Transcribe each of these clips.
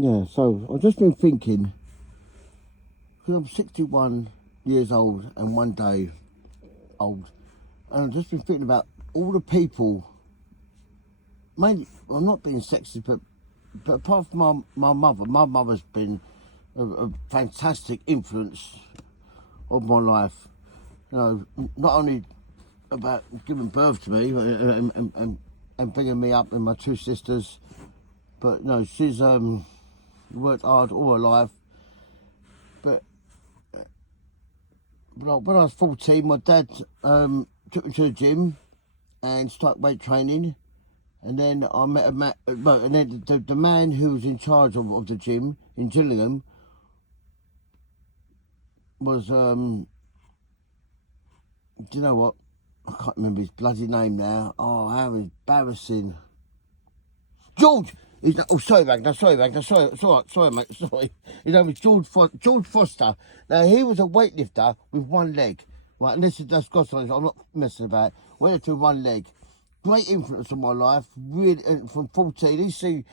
Yeah, so I've just been thinking, because I'm 61 years old and one day old, and I've just been thinking about all the people, mainly, well, I'm not being sexist, but apart from my mother's been a fantastic influence of my life. You know, not only about giving birth to me and bringing me up and my two sisters, but no, she's worked hard all her life. But when I was 14, my dad took me to the gym and started weight training. And then I met and then the man who was in charge of the gym in Gillingham was, do you know what? I can't remember his bloody name now. Oh, how embarrassing. George! Sorry, Ragnar, sorry, mate, sorry. His name was George Foster. Now, he was a weightlifter with one leg. Right, and that's God's knowledge, I'm not messing about. Weightlifter with one leg. Great influence on my life, really, from 14.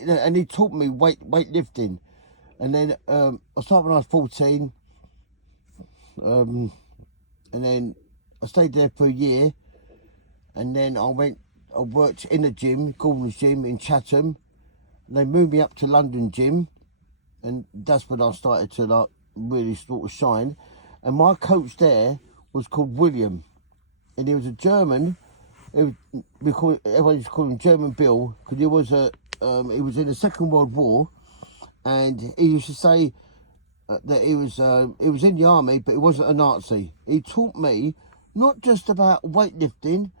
And he taught me weightlifting. And then I started when I was 14. And then I stayed there for a year. And then I worked in a gym, Gordon's Gym in Chatham. And they moved me up to London Gym. And that's when I started to like really sort of shine. And my coach there was called William. And he was a German. Everyone used to call him German Bill, because he was in the Second World War, and he used to say that he was in the army, but he wasn't a Nazi. He taught me not just about weightlifting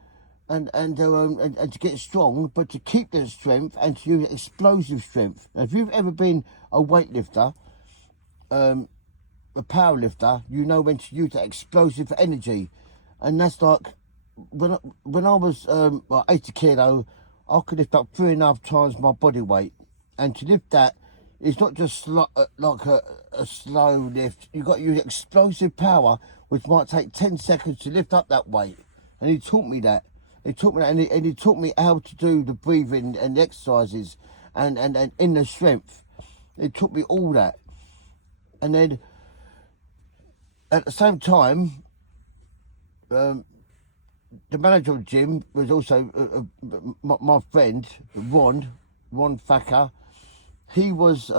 and to get strong, but to keep that strength and to use explosive strength. Now, if you've ever been a weightlifter, a power lifter, you know when to use that explosive energy, and that's like. When I was 80 kilo, I could lift up 3.5 times my body weight. And to lift that, it's not just like a slow lift. You've got to use explosive power, which might take 10 seconds to lift up that weight. And he taught me that. He taught me that, and he taught me how to do the breathing and the exercises and in the strength. He taught me all that. And then, at the same time, the manager of the gym was also my friend, Ron Thacker. He was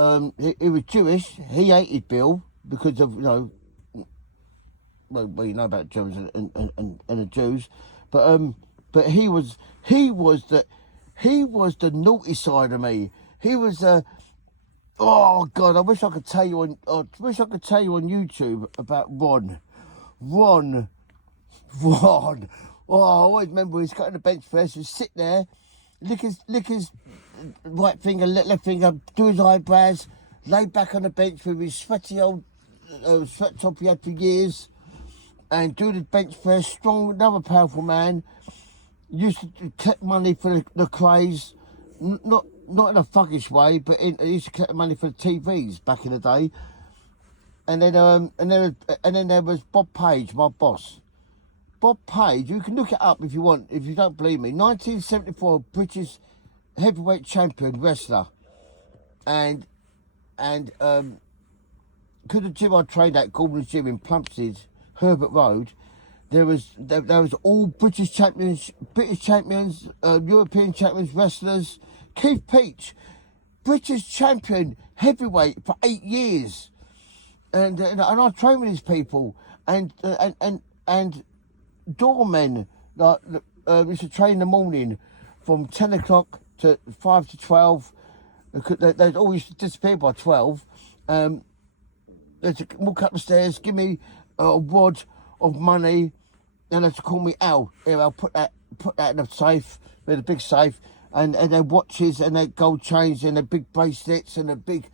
Jewish. He hated Bill because of, well, you know about Germans and the Jews, but he was the naughty side of me. He was oh God, I wish I could tell you on YouTube about Ron. Oh, I always remember he's got on the bench press, he'd sit there, lick his right finger, left finger, do his eyebrows, lay back on the bench with his sweaty old sweat top he had for years, and do the bench press. Strong, another powerful man. Used to collect money for the craze, not in a thuggish way, but he used to collect money for the TVs back in the day. And then there was Bob Page, my boss. Bob Page, you can look it up if you want, if you don't believe me. 1974 British heavyweight champion wrestler. And because the gym I trained at, Gordon's Gym in Plumstead, Herbert Road, there was all British champions, European champions, wrestlers. Keith Peach, British champion heavyweight for 8 years. And I trained with these people. And doormen used to train in the morning from 10 o'clock to 5 to 12. They'd all used to disappear by 12. They'd walk up the stairs, give me a wad of money, and they'd call me Al. Here, I'll put that in the safe, with a big safe, and their watches and their gold chains and their big bracelets and their big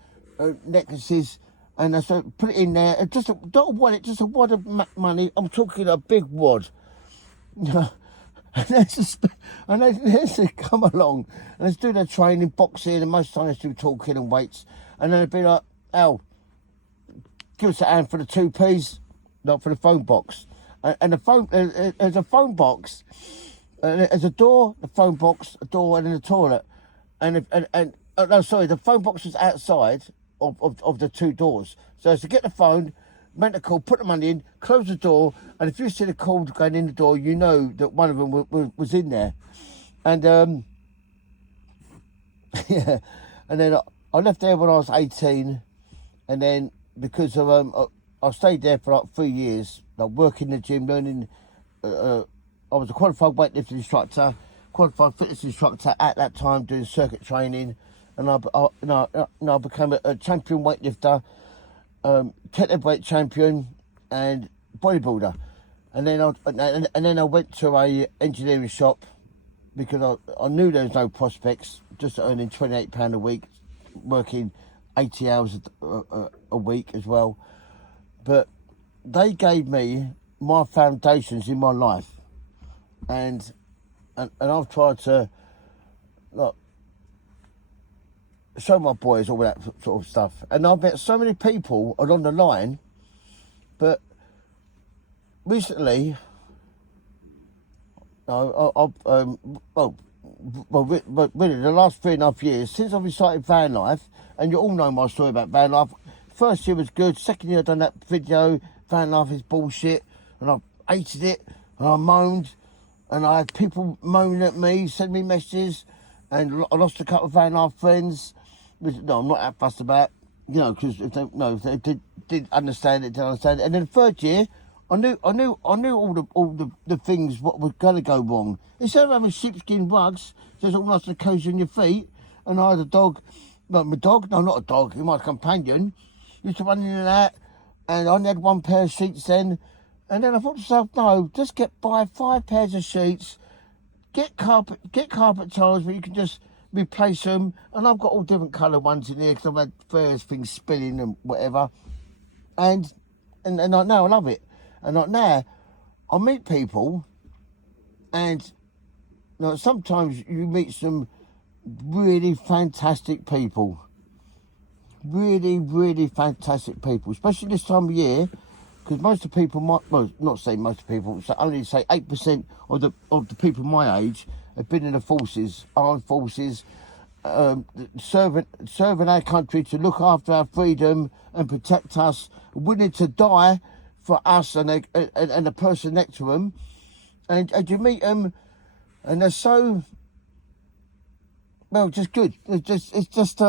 necklaces. And I said, put it in there. Just a wad of money. I'm talking a big wad. And they come along and let's do their training, boxing, and most times they do talking and weights. And then they'd be like, Al, give us a hand for the 2Ps, not for the phone box. And the phone, there's a phone box, and there's a door, the phone box, a door, and then a toilet. And no, sorry, the phone box was outside of the two doors. So to get the phone, make the call, put the money in, close the door, and if you see the call going in the door, you know that one of them was in there. And yeah, and then I left there when I was 18, and then because of I stayed there for like 3 years, like working in the gym, learning. I was a qualified weightlifting instructor, qualified fitness instructor at that time, doing circuit training, and I became a champion weightlifter, heavyweight champion, and bodybuilder. And then I went to a engineering shop because I knew there was no prospects, just earning £28 a week, working 80 hours a week as well. But they gave me my foundations in my life, and I've tried to look, show my boys all that sort of stuff. And I've met so many people along the line, but recently, really the last 3.5 years since I've started van life, and you all know my story about van life. First year was good. Second year I done that video, van life is bullshit, and I hated it, and I moaned, and I had people moaning at me, sending me messages, and I lost a couple of van life friends, which no, I'm not that fussed about, you know, because if they did understand it, didn't understand it. And then the third year, I knew all the things what were gonna go wrong. Instead of having sheepskin rugs, there's all nice and cozy on your feet, and I had a dog, well, my dog, no, not a dog, my companion, used to run in and out, and I only had one pair of sheets then. And then I thought to myself, no, just buy 5 pairs of sheets, get carpet tiles where you can just replace them. And I've got all different colour ones in here because I've had various things spilling and whatever. And now I love it. And like now, I meet people, and you know, sometimes you meet some really fantastic people. Really, really fantastic people, especially this time of year, because most of the people, well, not say most of the people, so only say 8% of the people my age have been in the forces, armed forces, serving our country to look after our freedom and protect us, willing to die for us and the person next to them, and you meet them, and they're so, well, just good. It's just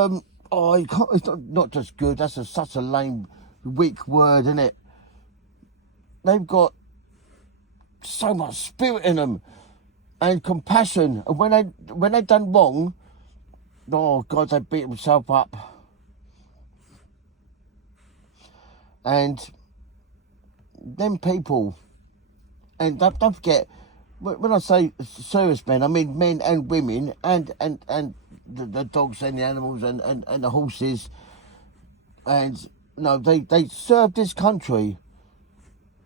oh, you can't, it's not just good. That's such a lame, weak word, isn't it? They've got so much spirit in them and compassion. And when they done wrong, oh God, they beat themselves up. And them people, and don't forget, when I say servicemen, I mean men and women, and the dogs and the animals and the horses, and no, they serve this country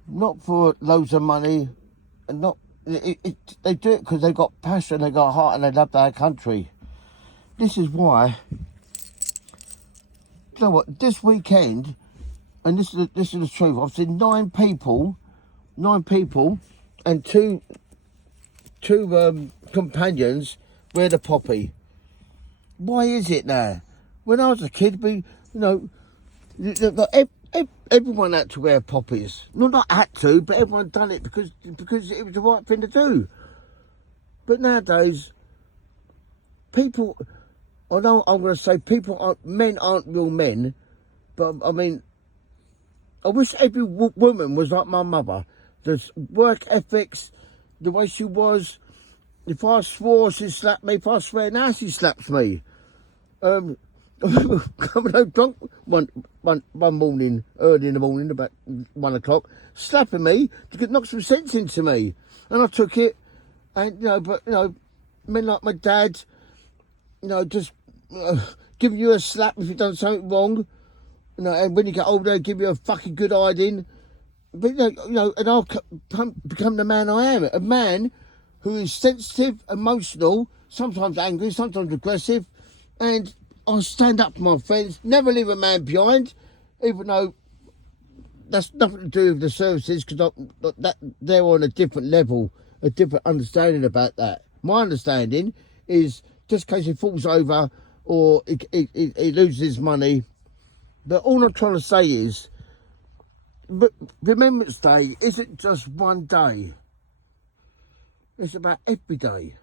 not for loads of money, and not they do it because they got passion, they got heart, and they love their country. This is why, you know what, this weekend, and this is the truth, I've seen 9 people, and two companions wear the poppy. Why is it now? When I was a kid, everyone had to wear poppies. Not had to, but everyone done it because it was the right thing to do. But nowadays, people, I know I'm going to say men aren't real men, but I mean, I wish every woman was like my mother. The work ethics, the way she was. If I swore, she slapped me. If I swear now, she slaps me. Coming home drunk one morning, early in the morning, about 1 o'clock, slapping me to knock some sense into me. And I took it. And, but men like my dad, just giving you a slap if you've done something wrong. And when you get older, give you a fucking good hiding. But, and I'll become the man I am. A man who is sensitive, emotional, sometimes angry, sometimes aggressive, and I'll stand up for my friends, never leave a man behind, even though that's nothing to do with the services, because they're on a different level, a different understanding about that. My understanding is, just in case he falls over or he loses money. But all I'm trying to say is, but Remembrance Day isn't just one day. It's about every day.